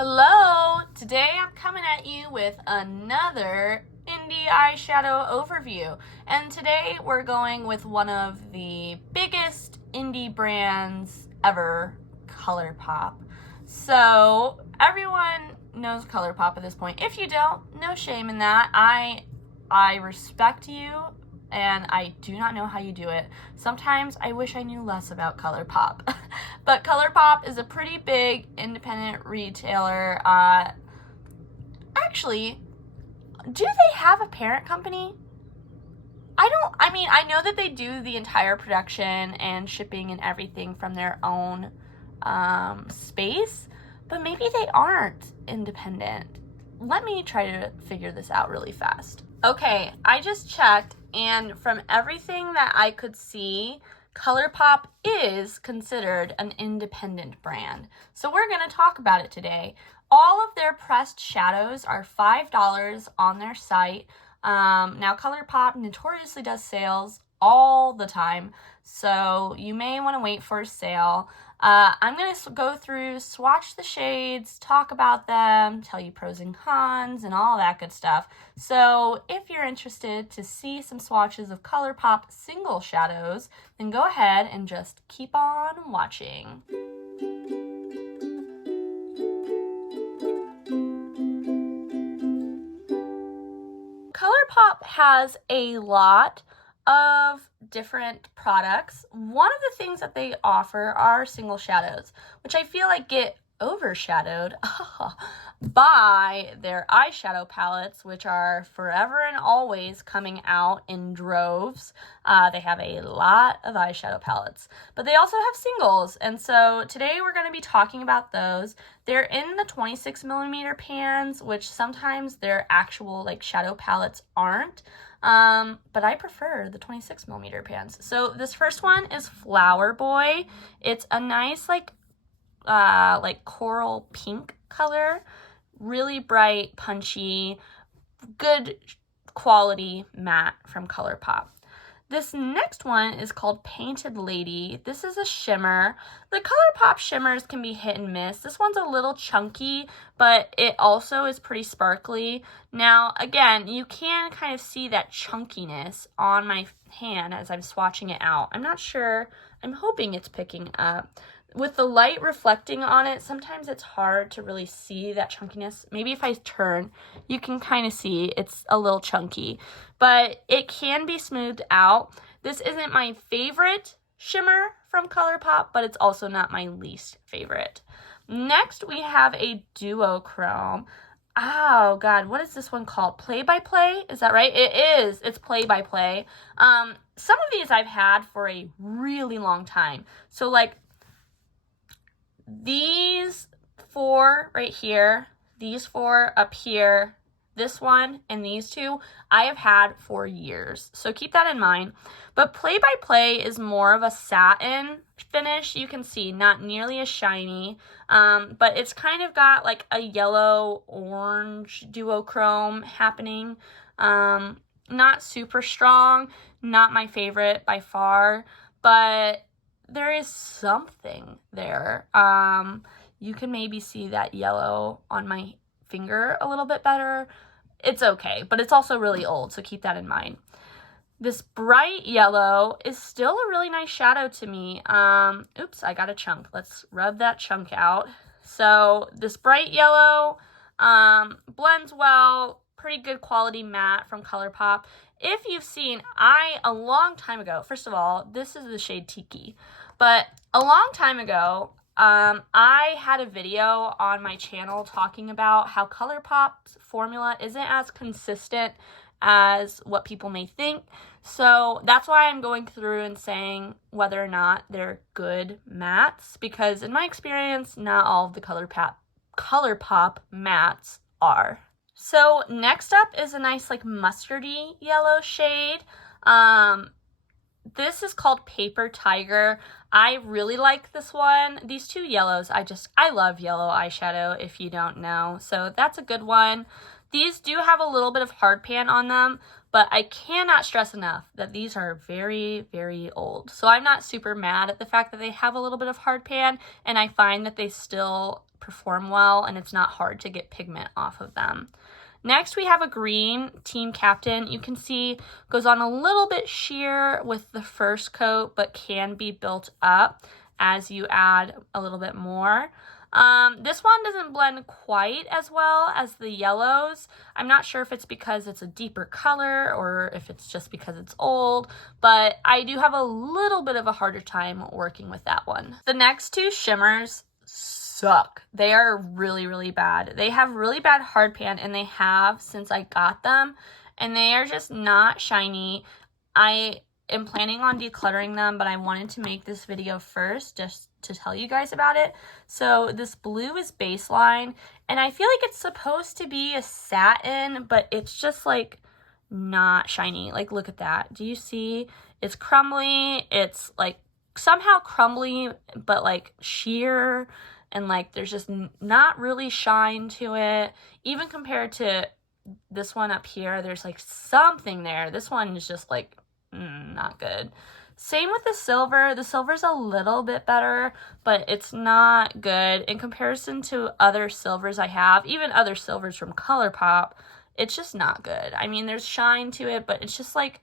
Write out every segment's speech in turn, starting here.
Hello! Today I'm coming at you with another indie eyeshadow overview. And today we're going with one of the biggest indie brands ever, Colourpop. So everyone knows Colourpop at this point. If you don't, no shame in that. I respect you and I do not know how you do it. Sometimes I wish I knew less about Colourpop. But Colourpop is a pretty big independent retailer. Actually, do they have a parent company? I know that they do the entire production and shipping and everything from their own space, but maybe they aren't independent. Let me try to figure this out really fast. Okay, I just checked, and from everything that I could see, Colourpop is considered an independent brand. So we're going to talk about it today. All of their pressed shadows are $5 on their site. Now, Colourpop notoriously does sales all the time, so you may want to wait for a sale. I'm going to go through, swatch the shades, talk about them, tell you pros and cons, and all that good stuff. So if you're interested to see some swatches of Colourpop single shadows, then go ahead and just keep on watching. Colourpop has a lot of different products. One of the things that they offer are single shadows, which I feel like get overshadowed by their eyeshadow palettes, which are forever and always coming out in droves. They have a lot of eyeshadow palettes, but they also have singles, and so today we're going to be talking about those. They're in the 26mm pans, which sometimes their actual shadow palettes aren't. But I prefer the 26mm pans. So this first one is Flower Boy. It's a nice like coral pink color, really bright, punchy, good quality matte from Colourpop. This next one is called Painted Lady. This is a shimmer. The Colourpop shimmers can be hit and miss. This one's a little chunky, but it also is pretty sparkly. Now, again, you can kind of see that chunkiness on my hand as I'm swatching it out. I'm not sure. I'm hoping it's picking up. With the light reflecting on it, sometimes it's hard to really see that chunkiness. Maybe if I turn, you can kind of see it's a little chunky, but it can be smoothed out. This isn't my favorite shimmer from Colourpop, but it's also not my least favorite. Next, we have a duochrome. Oh God, what is this one called? Play by Play? Is that right? It is. It's Play by Play. Some of these I've had for a really long time. So these four right here, these four up here, this one, and these two, I have had for years. So keep that in mind. But Play by Play is more of a satin finish. You can see not nearly as shiny, but it's kind of got like a yellow-orange duochrome happening. Not super strong, not my favorite by far, but there is something there. You can maybe see that yellow on my finger a little bit better. It's okay, but it's also really old, so keep that in mind. This bright yellow is still a really nice shadow to me. Oops, I got a chunk. Let's rub that chunk out. So this bright yellow blends well, pretty good quality matte from Colourpop. If you've seen, a long time ago, first of all, this is the shade Tiki, but a long time ago, I had a video on my channel talking about how Colourpop's formula isn't as consistent as what people may think. So that's why I'm going through and saying whether or not they're good mattes, because in my experience, not all of the Colourpop mattes are. So next up is a nice mustardy yellow shade. This is called Paper Tiger. I really like this one. These two yellows, I love yellow eyeshadow if you don't know. So that's a good one. These do have a little bit of hard pan on them, but I cannot stress enough that these are very, very old. So I'm not super mad at the fact that they have a little bit of hard pan, and I find that they still perform well, and it's not hard to get pigment off of them. Next, we have a green Team Captain. You can see goes on a little bit sheer with the first coat, but can be built up as you add a little bit more. This one doesn't blend quite as well as the yellows. I'm not sure if it's because it's a deeper color or if it's just because it's old, but I do have a little bit of a harder time working with that one. The next two shimmers suck. They are really, really bad. They have really bad hard pan, and they have since I got them, and they are just not shiny. I am planning on decluttering them, but I wanted to make this video first just to tell you guys about it. So this blue is Baseline, and I feel like it's supposed to be a satin, but it's just like not shiny. Like, look at that. Do you see? It's crumbly. It's like somehow crumbly, but like sheer, and like there's just not really shine to it. Even compared to this one up here, there's like something there. This one is just like not good. Same with the silver. The silver's a little bit better, but it's not good in comparison to other silvers I have, even other silvers from Colourpop. It's just not good. I mean, there's shine to it, but it's just like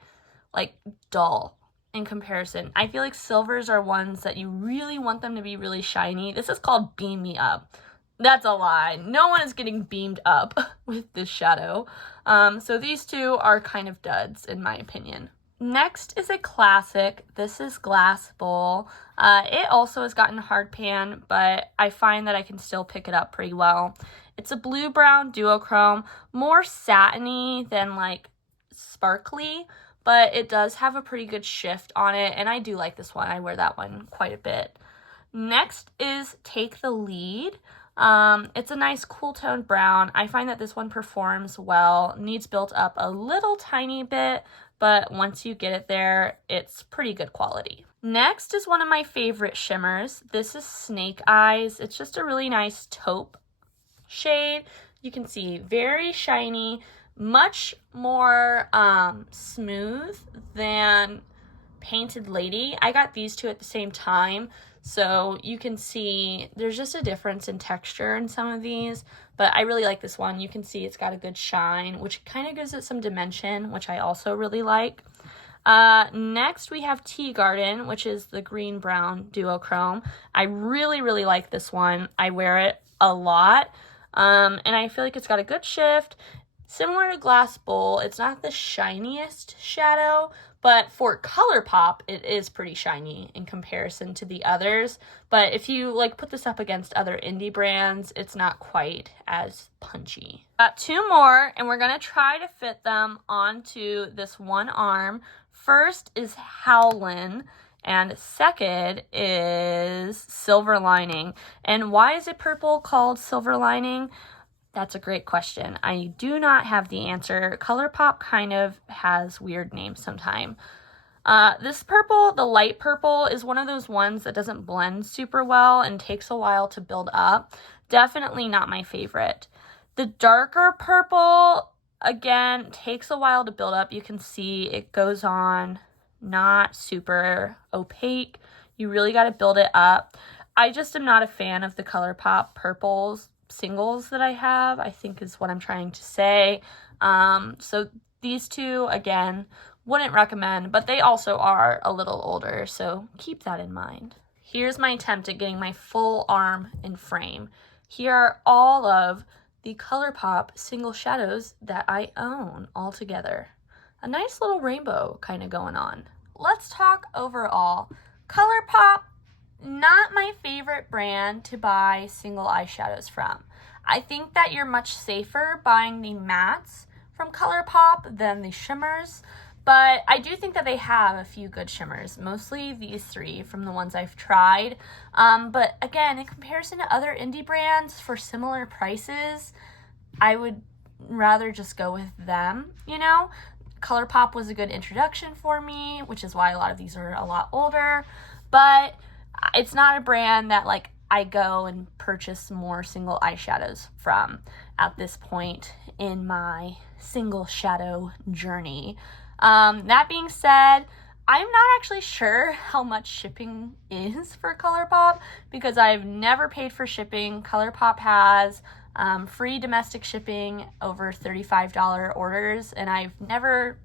dull in comparison. I feel like silvers are ones that you really want them to be really shiny. This is called Beam Me Up. That's a lie. No one is getting beamed up with this shadow. So these two are kind of duds in my opinion. Next is a classic. This is Glass Bowl. It also has gotten hard pan, but I find that I can still pick it up pretty well. It's a blue-brown duochrome, more satiny than like sparkly, but it does have a pretty good shift on it, and I do like this one. I wear that one quite a bit. Next is Take the Lead. It's a nice cool toned brown. I find that this one performs well, needs built up a little tiny bit, but once you get it there, it's pretty good quality. Next is one of my favorite shimmers. This is Snake Eyes. It's just a really nice taupe shade. You can see very shiny, much more smooth than Painted Lady. I got these two at the same time, so you can see there's just a difference in texture in some of these, but I really like this one. You can see it's got a good shine, which kind of gives it some dimension, which I also really like. Next we have Tea Garden, which is the green-brown duochrome. I really, really like this one. I wear it a lot, and I feel like it's got a good shift. Similar to Glass Bowl, it's not the shiniest shadow, but for Colourpop, it is pretty shiny in comparison to the others. But if you like put this up against other indie brands, it's not quite as punchy. Got two more, and we're gonna try to fit them onto this one arm. First is Howlin', and second is Silver Lining. And why is it purple called Silver Lining? That's a great question. I do not have the answer. Colourpop kind of has weird names sometimes. This purple, the light purple, is one of those ones that doesn't blend super well and takes a while to build up. Definitely not my favorite. The darker purple, again, takes a while to build up. You can see it goes on not super opaque. You really got to build it up. I just am not a fan of the Colourpop purples singles that I have, I think is what I'm trying to say. So these two, again, wouldn't recommend, but they also are a little older, so keep that in mind. Here's my attempt at getting my full arm in frame. Here are all of the Colourpop single shadows that I own all together. A nice little rainbow kind of going on. Let's talk overall. Colourpop, not my favorite brand to buy single eyeshadows from. I think that you're much safer buying the mattes from Colourpop than the shimmers, but I do think that they have a few good shimmers, mostly these three from the ones I've tried. But again, in comparison to other indie brands for similar prices, I would rather just go with them, you know? Colourpop was a good introduction for me, which is why a lot of these are a lot older, but it's not a brand that like I go and purchase more single eyeshadows from at this point in my single shadow journey. That being said, I'm not actually sure how much shipping is for Colourpop because I've never paid for shipping. Colourpop has free domestic shipping over $35 orders, and I've never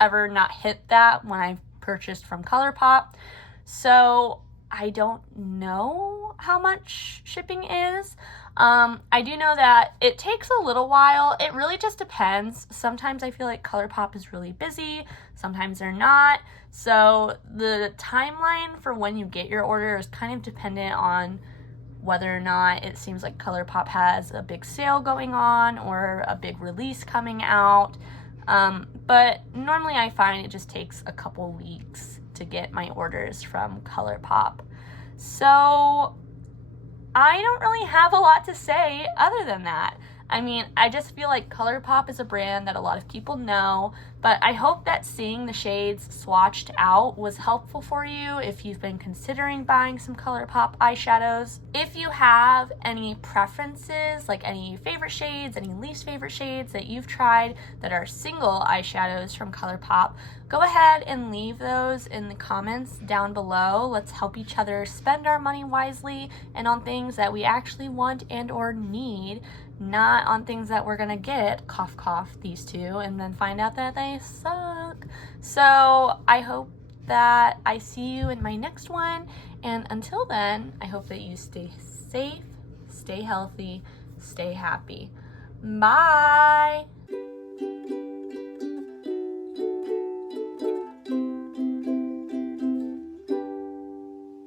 ever not hit that when I've purchased from Colourpop. So I don't know how much shipping is. I do know that it takes a little while. It really just depends. Sometimes I feel like Colourpop is really busy, sometimes they're not. So the timeline for when you get your order is kind of dependent on whether or not it seems like Colourpop has a big sale going on or a big release coming out. But normally I find it just takes a couple weeks to get my orders from Colourpop. So I don't really have a lot to say other than that. I mean, I just feel like Colourpop is a brand that a lot of people know, but I hope that seeing the shades swatched out was helpful for you if you've been considering buying some Colourpop eyeshadows. If you have any preferences, like any favorite shades, any least favorite shades that you've tried that are single eyeshadows from Colourpop, go ahead and leave those in the comments down below. Let's help each other spend our money wisely and on things that we actually want and or need, not on things that we're gonna get, cough cough, these two, and then find out that they suck. So I hope that I see you in my next one, and until then, I hope that you stay safe, stay healthy, stay happy. Bye!